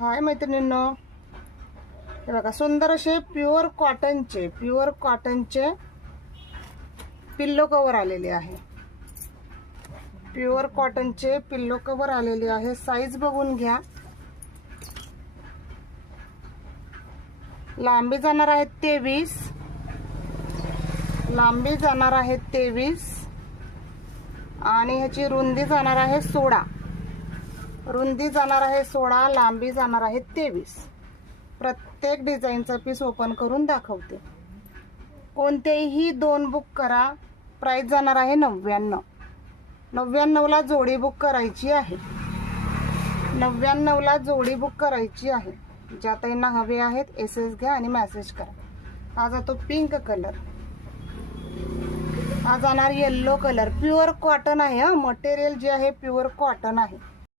हाय मैत्रिणींनो, हे बघा सुंदर असे प्युअर कॉटनचे पिल्लो कवर आलेले आहे. प्युअर कॉटनचे पिल्लो कवर आलेले आहे. साईज बघून घ्या. लांबी जाणार आहे 23, लांबी जाणार आहे 23 आणि ह्याची रुंदी जाणार आहे 16. रुंदी जाणार आहे 16, लांबी जाणार आहे 23. प्रत्येक डिझाईनचा पीस ओपन करून दाखवते. कोणतेही 2 बुक करा. प्राइस जाणार आहे 99. 99ला जोडी बुक करायची आहे. 99ला जोडी बुक करायची आहे. ज्या ताईंना हवे आहेत एसएस घ्या आणि मेसेज करा. हा जातो पिंक कलर, हा जाणार येल्लो कलर. प्युअर कॉटन आहे. मटेरियल जे आहे प्युअर कॉटन आहे.